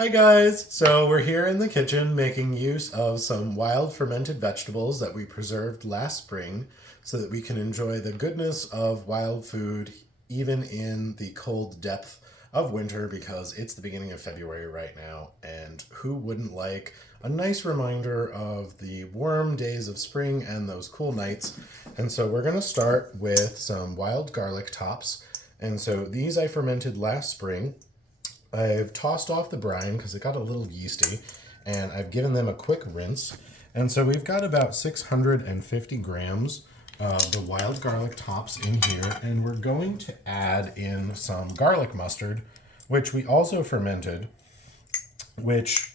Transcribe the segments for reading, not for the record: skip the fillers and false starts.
Hi guys! So we're here in the kitchen making use of some wild fermented vegetables that we preserved last spring so that we can enjoy the goodness of wild food even in the cold depth of winter, because it's the beginning of February right now, and who wouldn't like a nice reminder of the warm days of spring and those cool nights. And so we're going to start with some wild garlic tops. And so these I fermented last spring. I've tossed off the brine because it got a little yeasty, and I've given them a quick rinse. And so we've got about 650 grams of the wild garlic tops in here, and we're going to add in some garlic mustard, which we also fermented, which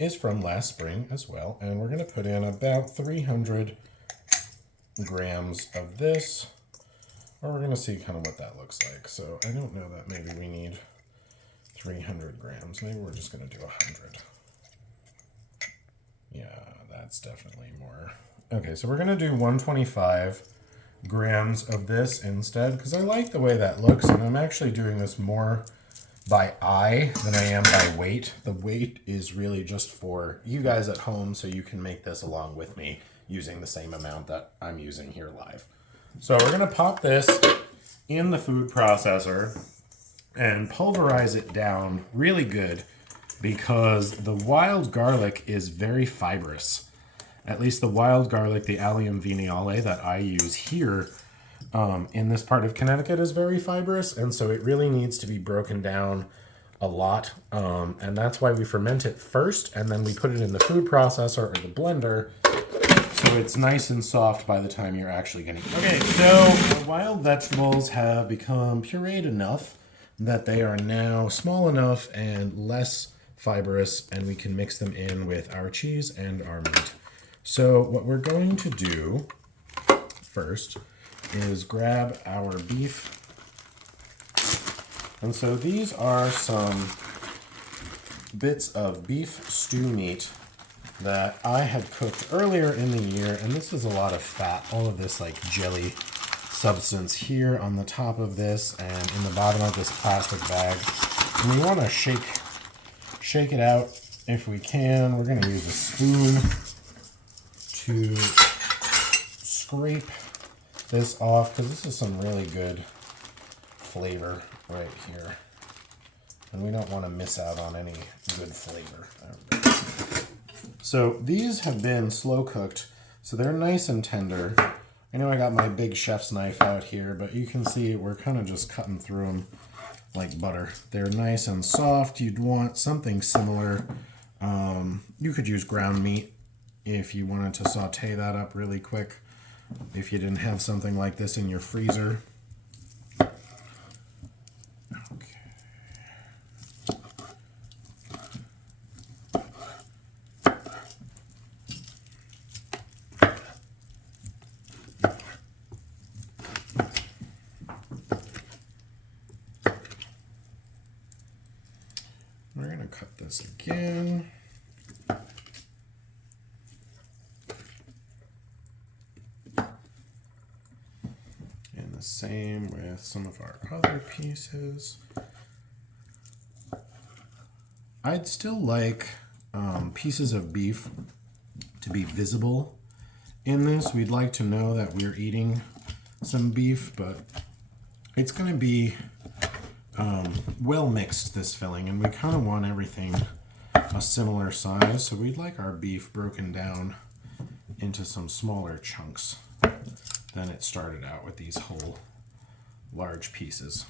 is from last spring as well. And we're going to put in about 300 grams of this, or we're going to see kind of what that looks like. So I don't know that maybe we need 300 grams. Maybe we're just going to do 100. Yeah, that's definitely more. Okay, so we're going to do 125 grams of this instead, because I like the way that looks, and I'm actually doing this more by eye than I am by weight. The weight is really just for you guys at home, so you can make this along with me using the same amount that I'm using here live. So we're going to pop this in the food processor and pulverize it down really good, because the wild garlic is very fibrous. At least the wild garlic, the Allium Vignale that I use here in this part of Connecticut, is very fibrous, and so it really needs to be broken down a lot. And that's why we ferment it first, and then we put it in the food processor or the blender, so it's nice and soft by the time you're actually going to eat it. Okay, so the wild vegetables have become pureed enough that they are now small enough and less fibrous, and we can mix them in with our cheese and our meat. So what we're going to do first is grab our beef. And so these are some bits of beef stew meat that I had cooked earlier in the year, and this is a lot of fat, all of this like jelly substance here on the top of this and in the bottom of this plastic bag. And we want to shake it out if we can. We're going to use a spoon to scrape this off, because this is some really good flavor right here, and we don't want to miss out on any good flavor. So these have been slow cooked, so they're nice and tender. I know I got my big chef's knife out here, but you can see we're kind of just cutting through them like butter. They're nice and soft. You'd want something similar. You could use ground meat if you wanted to saute that up really quick, if you didn't have something like this in your freezer. We're going to cut this again. And the same with some of our other pieces. I'd still like pieces of beef to be visible in this. We'd like to know that we're eating some beef, but it's going to be well mixed, this filling, and we kind of want everything a similar size, so we'd like our beef broken down into some smaller chunks than it started out with these whole large pieces.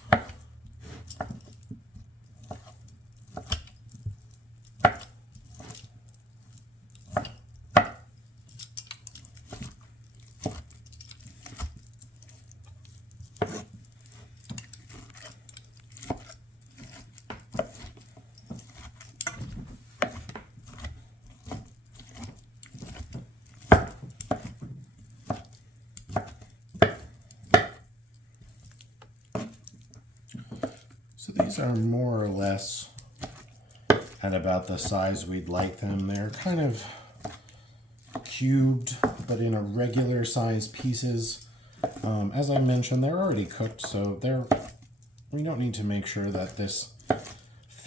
So these are more or less at about the size we'd like them. They're kind of cubed, but in a regular size pieces. As I mentioned, they're already cooked, so we don't need to make sure that this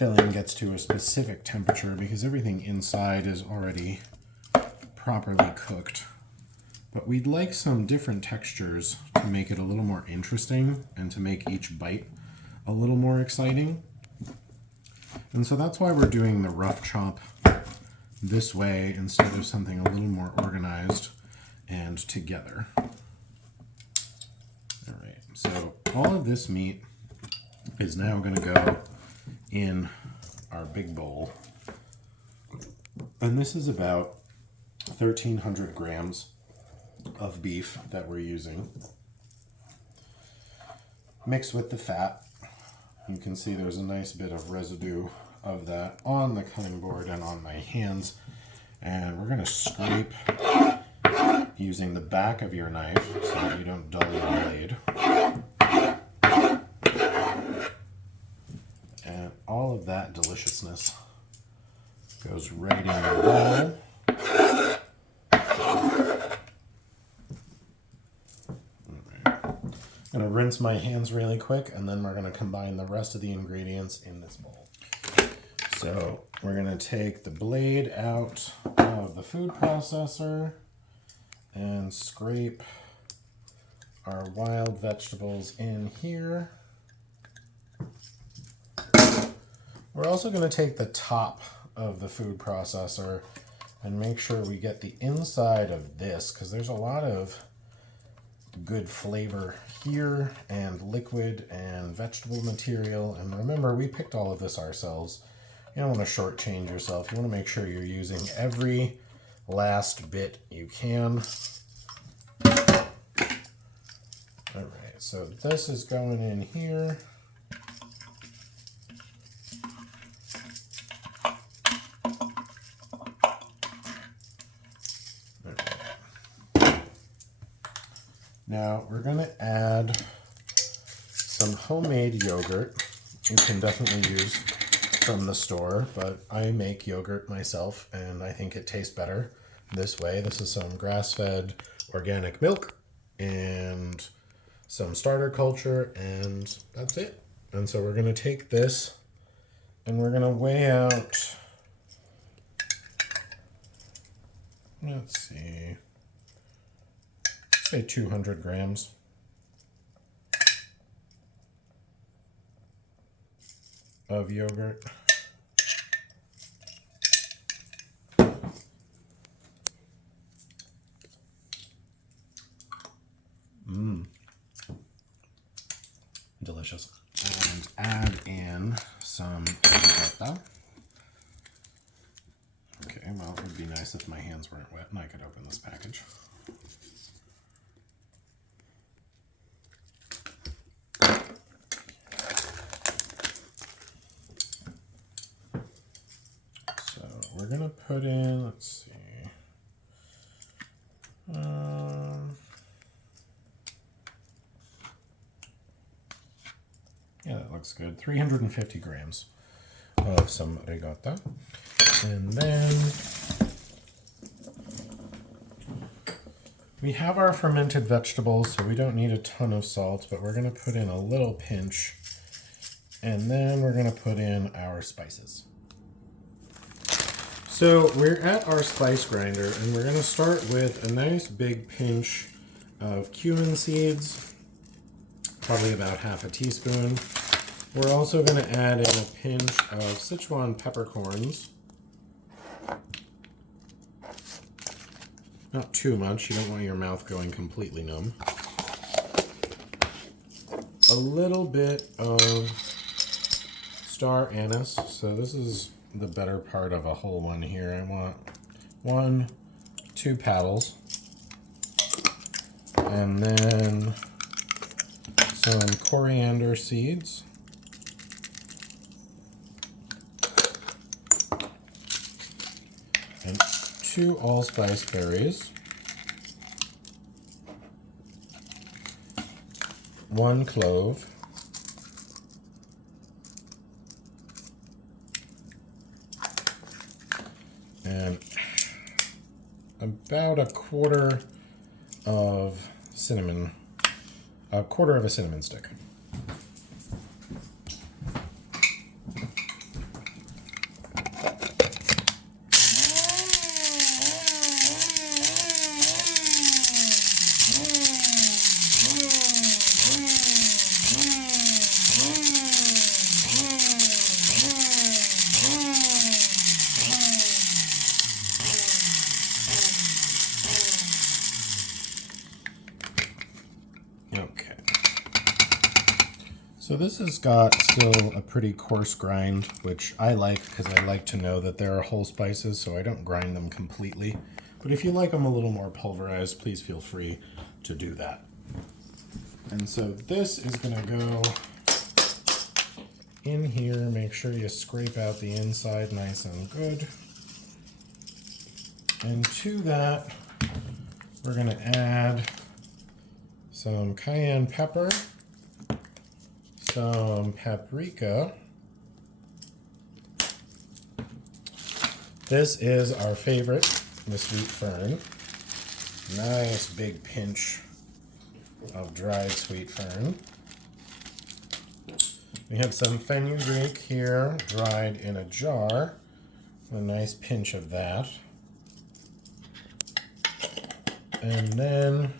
filling gets to a specific temperature because everything inside is already properly cooked. But we'd like some different textures to make it a little more interesting and to make each bite a little more exciting. And so that's why we're doing the rough chop this way instead of something a little more organized and together. All right, so all of this meat is now going to go in our big bowl. And this is about 1,300 grams of beef that we're using. Mixed with the fat. You can see there's a nice bit of residue of that on the cutting board and on my hands. And we're going to scrape using the back of your knife so that you don't dull your blade. And all of that deliciousness goes right in the bowl. I'm going to rinse my hands really quick, and then we're going to combine the rest of the ingredients in this bowl. So we're going to take the blade out of the food processor and scrape our wild vegetables in here. We're also going to take the top of the food processor and make sure we get the inside of this, because there's a lot of good flavor here and liquid and vegetable material. And remember, we picked all of this ourselves. You don't want to shortchange yourself. You want to make sure you're using every last bit you can. All right, so this is going in here. Now we're going to add some homemade yogurt. You can definitely use from the store, but I make yogurt myself and I think it tastes better this way. This is some grass-fed organic milk and some starter culture, and that's it. And so we're going to take this and we're going to weigh out, let's see, say 200 grams. Of yogurt. Delicious. And add in some ricotta. Okay, well, it would be nice if my hands weren't wet and I could open this package. We're going to put in, let's see, yeah, that looks good. 350 grams of some ricotta. And then we have our fermented vegetables, so we don't need a ton of salt, but we're going to put in a little pinch. And then we're going to put in our spices. So we're at our spice grinder, and we're going to start with a nice big pinch of cumin seeds, probably about half a teaspoon. We're also going to add in a pinch of Sichuan peppercorns. Not too much, you don't want your mouth going completely numb. A little bit of star anise, so this is the better part of a whole one here. I want 2 paddles, and then some coriander seeds, and 2 allspice berries, 1 clove, and about a quarter of cinnamon, a quarter of a cinnamon stick. this has got still a pretty coarse grind, which I like because I like to know that there are whole spices, so I don't grind them completely. But if you like them a little more pulverized, please feel free to do that. And so this is going to go in here. Make sure you scrape out the inside nice and good. And to that, we're going to add some cayenne pepper, some paprika. This is our favorite, the sweet fern. Nice big pinch of dried sweet fern. We have some fenugreek here, dried in a jar. A nice pinch of that. And then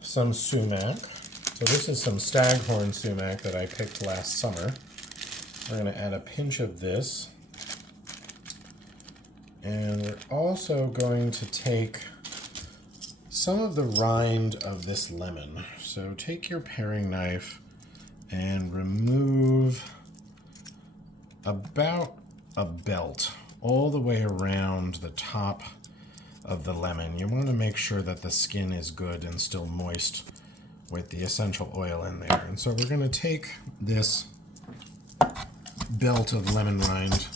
some sumac. So this is some staghorn sumac that I picked last summer. We're going to add a pinch of this. And we're also going to take some of the rind of this lemon. So take your paring knife and remove about a belt all the way around the top of the lemon. You want to make sure that the skin is good and still moist with the essential oil in there. And so we're going to take this belt of lemon rind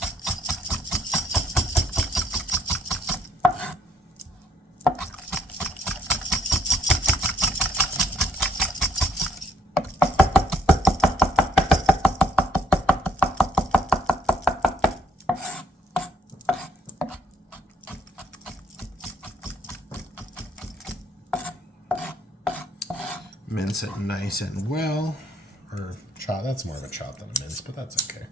mince it nice and well, or chop. That's more of a chop than a mince, but that's okay.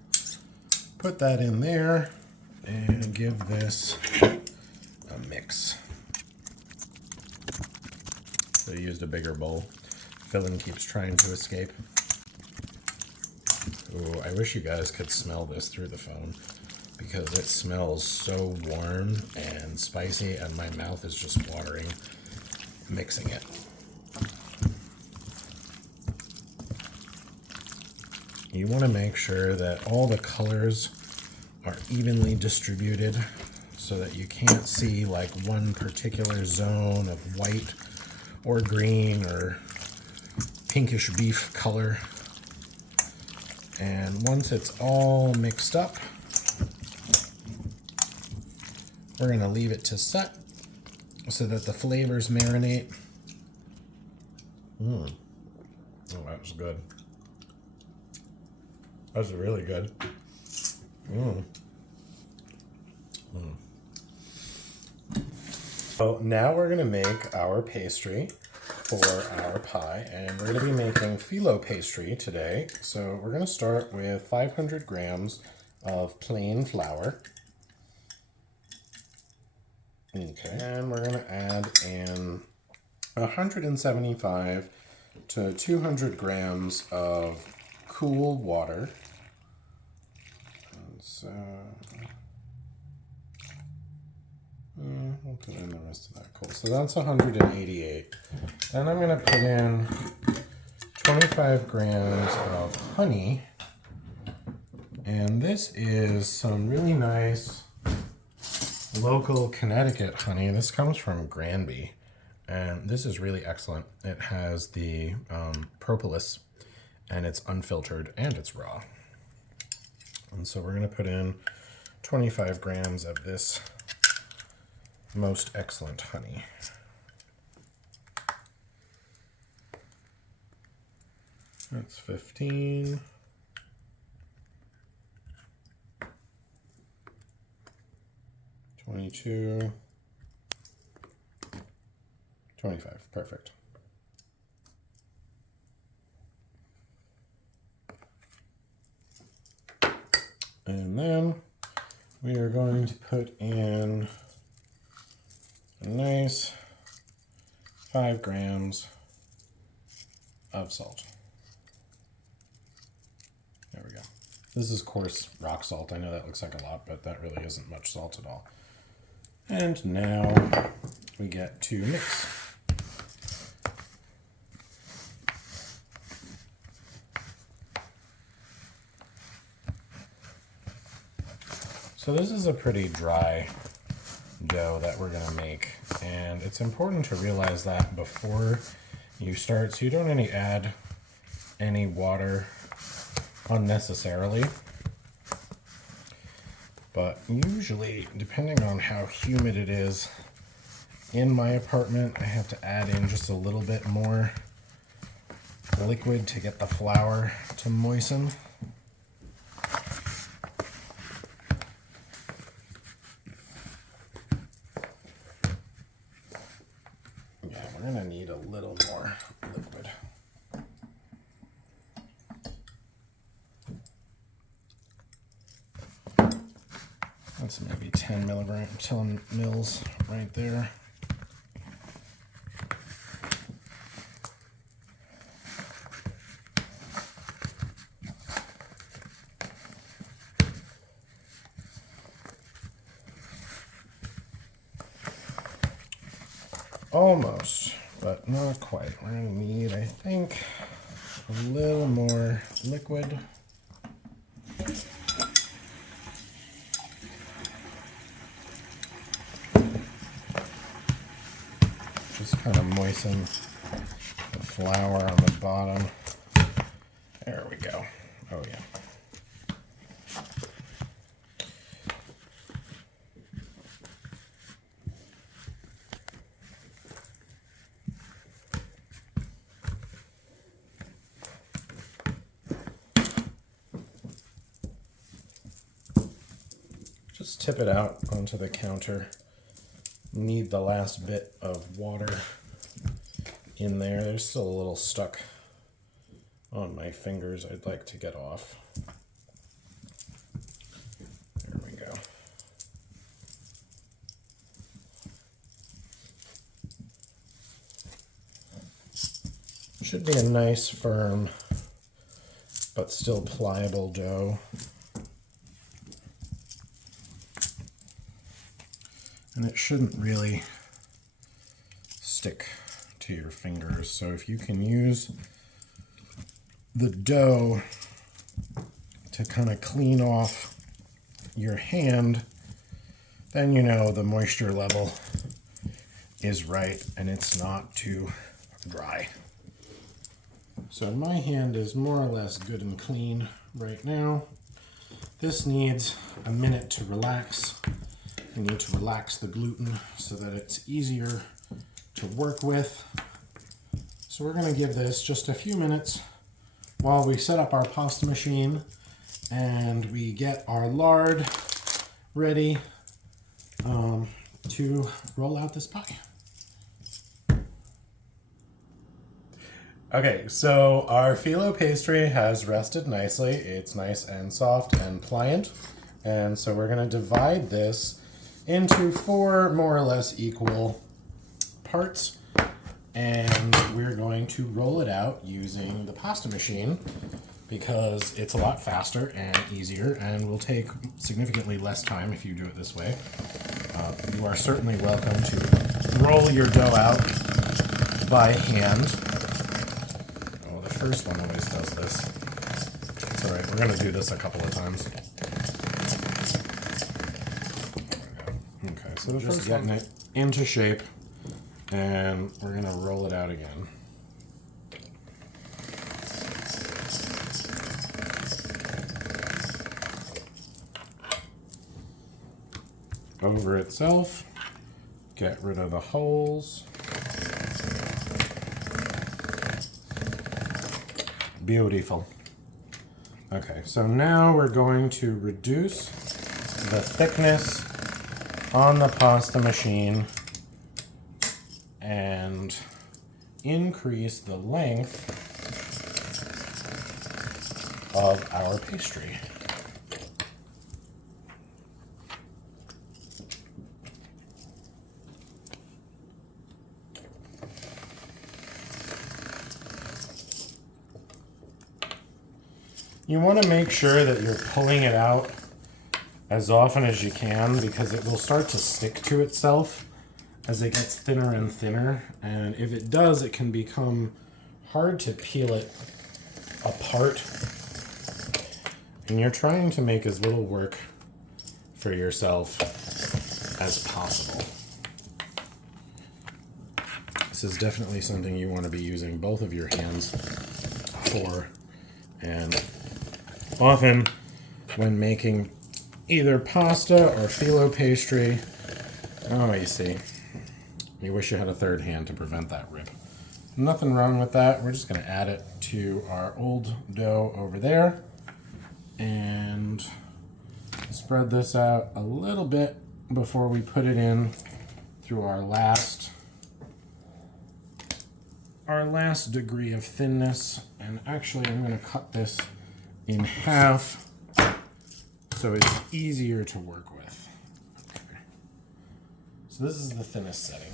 Put that in there and give this a mix. So I used a bigger bowl. Filling keeps trying to escape. Ooh, I wish you guys could smell this through the phone because it smells so warm and spicy and my mouth is just watering mixing it. You want to make sure that all the colors are evenly distributed so that you can't see like one particular zone of white or green or pinkish beef color. And once it's all mixed up, we're going to leave it to set so that the flavors marinate. Oh, that was good. That's really good. So now we're going to make our pastry for our pie, and we're going to be making phyllo pastry today. So we're going to start with 500 grams of plain flour. Okay, and we're going to add in 175 to 200 grams of cool water. And so we'll put in the rest of that. Cool. So that's 188. Then I'm going to put in 25 grams of honey. And this is some really nice local Connecticut honey. This comes from Granby. And this is really excellent. It has the propolis, and it's unfiltered, and it's raw. And so we're going to put in 25 grams of this most excellent honey. That's 15. 22. 25. Perfect. And then we are going to put in a nice 5 grams of salt. There we go. This is coarse rock salt. I know that looks like a lot, but that really isn't much salt at all. And now we get to mix. So this is a pretty dry dough that we're gonna make, and it's important to realize that before you start, so you don't add any water unnecessarily. But usually, depending on how humid it is in my apartment, I have to add in just a little bit more liquid to get the flour to moisten. Yeah, we're gonna need a little more liquid. That's maybe 10 mils right there. Almost, but not quite. We're gonna need, I think, a little more liquid. Just kind of moisten the flour on the bottom. There we go. Oh yeah. Just tip it out onto the counter. Need the last bit of water in there. There's still a little stuck on my fingers I'd like to get off. There we go. Should be a nice, firm, but still pliable dough. And it shouldn't really stick to your fingers. So if you can use the dough to kind of clean off your hand, then you know the moisture level is right and it's not too dry. So my hand is more or less good and clean right now. This needs a minute to relax. I need to relax the gluten so that it's easier to work with. So we're going to give this just a few minutes while we set up our pasta machine and we get our lard ready to roll out this pie. Okay, so our phyllo pastry has rested nicely. It's nice and soft and pliant. And so we're going to divide this into 4 more or less equal parts, and we're going to roll it out using the pasta machine because it's a lot faster and easier and will take significantly less time if you do it this way. You are certainly welcome to roll your dough out by hand. Oh, the first one always does this. It's all right, we're going to do this a couple of times. So the first getting it into shape, and we're going to roll it out again. Over itself, get rid of the holes. Beautiful. Okay, so now we're going to reduce the thickness on the pasta machine and increase the length of our pastry. You want to make sure that you're pulling it out as often as you can because it will start to stick to itself as it gets thinner and thinner. And if it does, it can become hard to peel it apart. And you're trying to make as little work for yourself as possible. This is definitely something you want to be using both of your hands for. And often when making either pasta or phyllo pastry, oh, you see, you wish you had a third hand to prevent that rip. Nothing wrong with that. We're just going to add it to our old dough over there and spread this out a little bit before we put it in through our last degree of thinness. And actually I'm going to cut this in half so it's easier to work with. Okay. So this is the thinnest setting.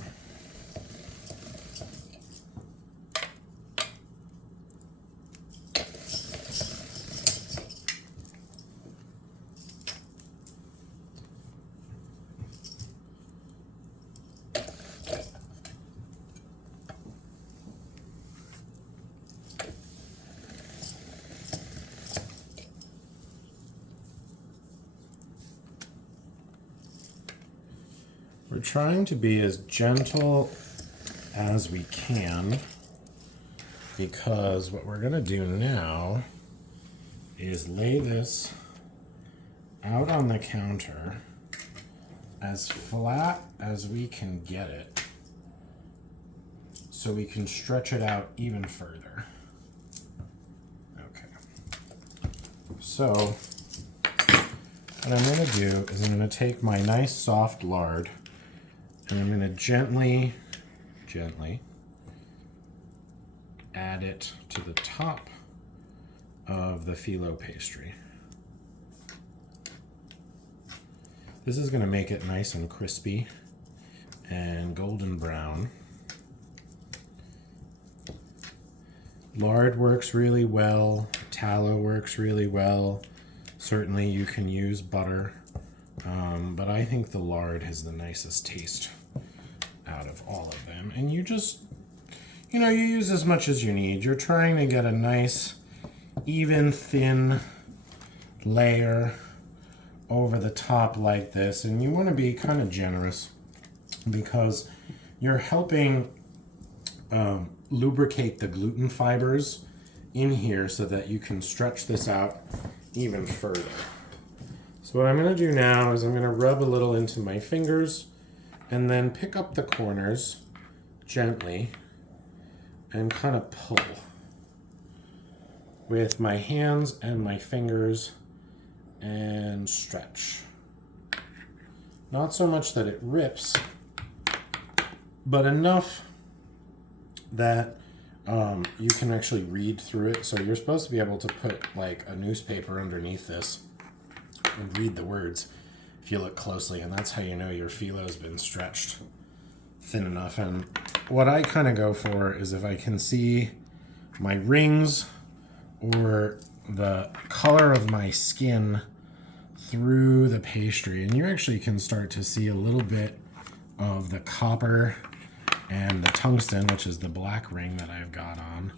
We're trying to be as gentle as we can because what we're going to do now is lay this out on the counter as flat as we can get it so we can stretch it out even further. Okay. So what I'm going to do is I'm going to take my nice soft lard and I'm going to gently add it to the top of the phyllo pastry. This is going to make it nice and crispy and golden brown. Lard works really well. Tallow works really well. Certainly you can use butter, but I think the lard has the nicest taste out of all of them. And you just, you use as much as you need. You're trying to get a nice, even, thin layer over the top like this. And you want to be kind of generous because you're helping lubricate the gluten fibers in here so that you can stretch this out even further. So what I'm going to do now is I'm going to rub a little into my fingers and then pick up the corners gently and kind of pull with my hands and my fingers and stretch. Not so much that it rips, but enough that you can actually read through it. So you're supposed to be able to put like a newspaper underneath this and read the words if you look closely, and that's how you know your phyllo's been stretched thin enough. And what I kind of go for is if I can see my rings or the color of my skin through the pastry, and you actually can start to see a little bit of the copper and the tungsten, which is the black ring that I've got on,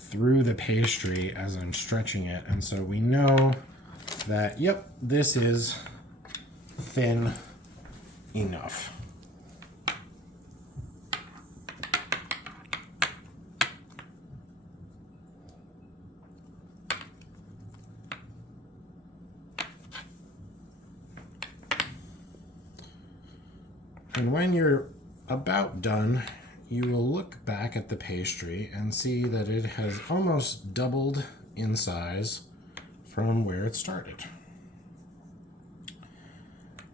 through the pastry as I'm stretching it. And so we know that, yep, this is thin enough. And when you're about done, you will look back at the pastry and see that it has almost doubled in size from where it started.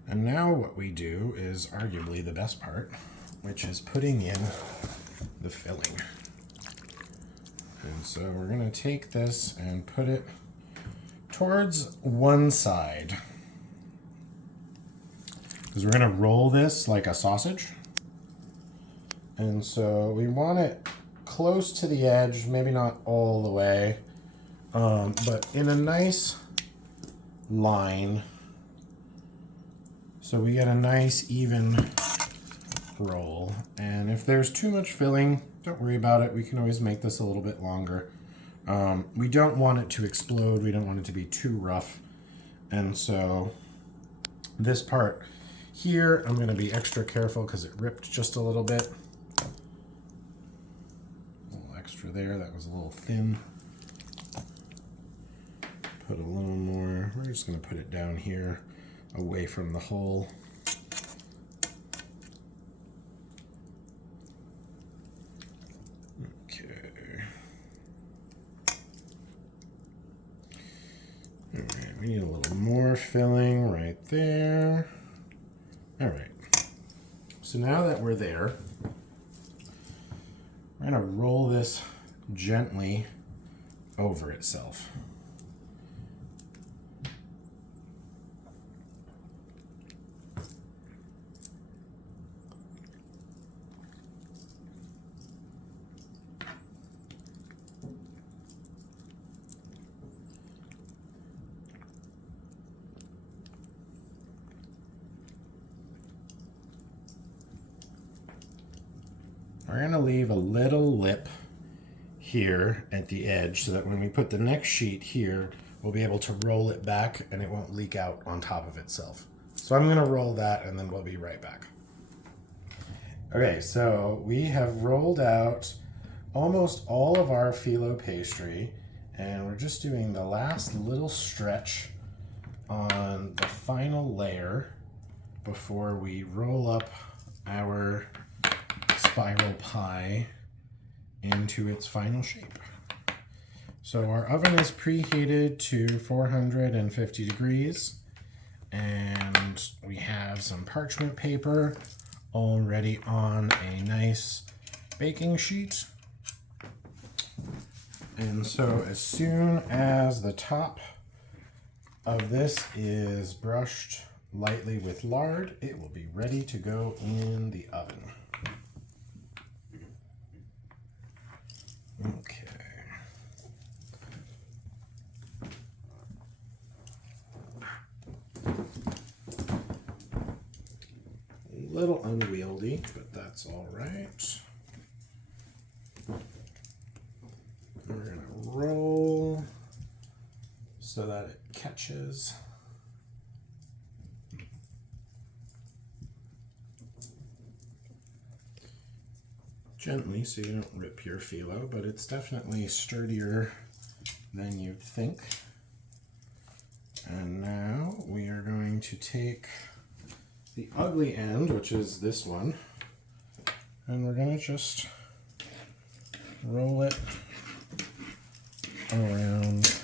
And now what we do is arguably the best part, which is putting in the filling. And so we're going to take this and put it towards one side, because we're going to roll this like a sausage. And so we want it close to the edge, maybe not all the way, but in a nice line. So we get a nice even roll. And if there's too much filling, don't worry about it. We can always make this a little bit longer. We don't want it to explode. We don't want it to be too rough. And so This part here, I'm going to be extra careful because it ripped just a little bit. A little extra there, that was a little thin. Put a little more. We're just going to put it down here away from the hole. Okay. All right, we need a little more filling right there. All right. So now that we're there, we're going to roll this gently over itself. We're going to leave a little lip here at the edge so that when we put the next sheet here, we'll be able to roll it back and it won't leak out on top of itself. So I'm going to roll that and then we'll be right back. Okay, so we have rolled out almost all of our phyllo pastry and we're just doing the last little stretch on the final layer before we roll up our spiral pie into its final shape. So our oven is preheated to 450 degrees and we have some parchment paper already on a nice baking sheet. And so as soon as the top of this is brushed lightly with lard, it will be ready to go in the oven. Okay. A little unwieldy, but that's all right. We're going to roll so that it catches. Gently so you don't rip your phyllo, but it's definitely sturdier than you'd think. And now we are going to take the ugly end, which is this one, and we're going to just roll it around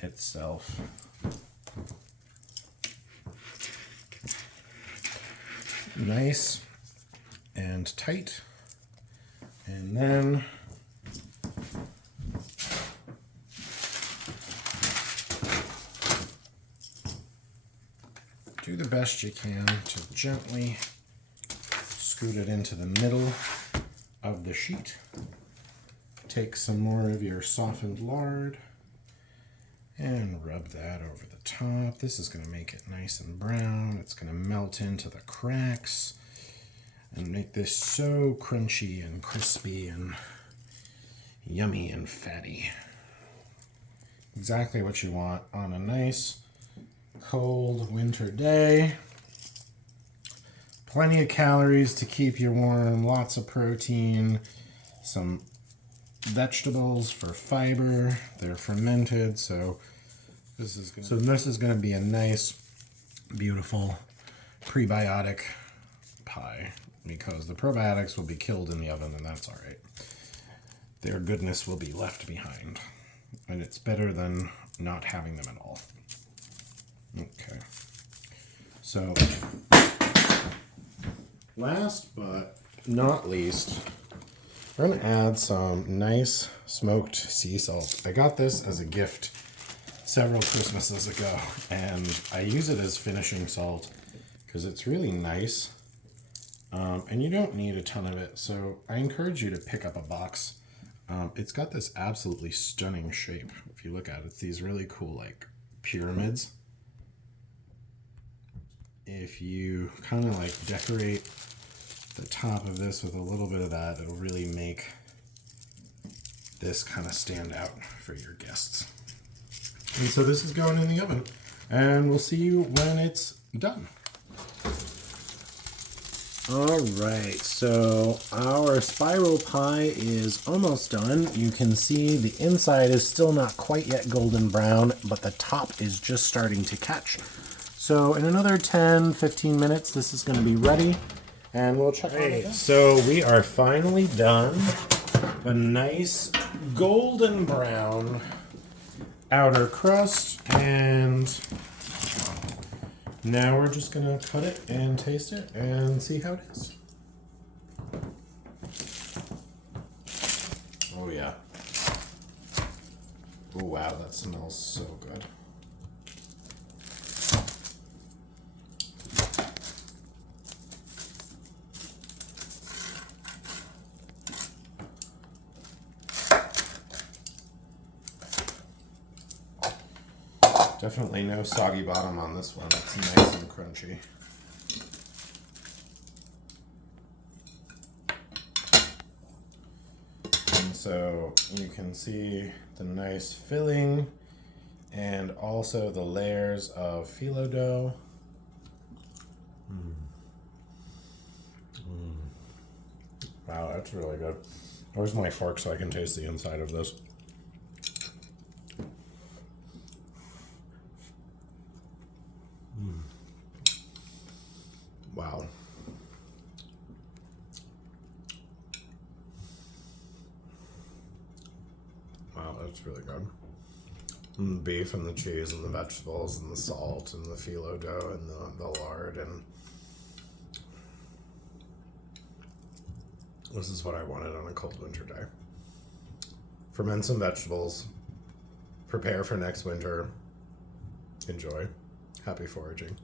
itself. Nice and tight. And then do the best you can to gently scoot it into the middle of the sheet. Take some more of your softened lard and rub that over the top. This is going to make it nice and brown. It's going to melt into the cracks and make this so crunchy and crispy and yummy and fatty. Exactly what you want on a nice cold winter day. Plenty of calories to keep you warm, lots of protein, some vegetables for fiber. They're fermented, so this is going to be a nice, beautiful prebiotic pie, because the probiotics will be killed in the oven, and that's all right. Their goodness will be left behind, and it's better than not having them at all. Okay, so last but not least, we're going to add some nice smoked sea salt. I got this as a gift several Christmases ago, and I use it as finishing salt because it's really nice. And you don't need a ton of it, so I encourage you to pick up a box. It's got this absolutely stunning shape. If you look at it, it's these really cool like pyramids. If you kind of like decorate the top of this with a little bit of that, it'll really make this kind of stand out for your guests. And so this is going in the oven And we'll see you when it's done. All right, so our spiral pie is almost done. You can see the inside is still not quite yet golden brown, but the top is just starting to catch. So in another 10-15 minutes, this is going to be ready, and we'll check on it. So we are finally done. A nice golden brown outer crust, and now we're just gonna cut it and taste it and see how it is. Oh yeah. Oh wow, that smells so good. Definitely no soggy bottom on this one. It's nice and crunchy. And so you can see the nice filling and also the layers of phyllo dough. Wow, that's really good. Where's my fork so I can taste the inside of this? Wow. Wow, that's really good. And the beef and the cheese and the vegetables and the salt and the phyllo dough and the lard, and this is what I wanted on a cold winter day. Ferment some vegetables, prepare for next winter, enjoy. Happy foraging.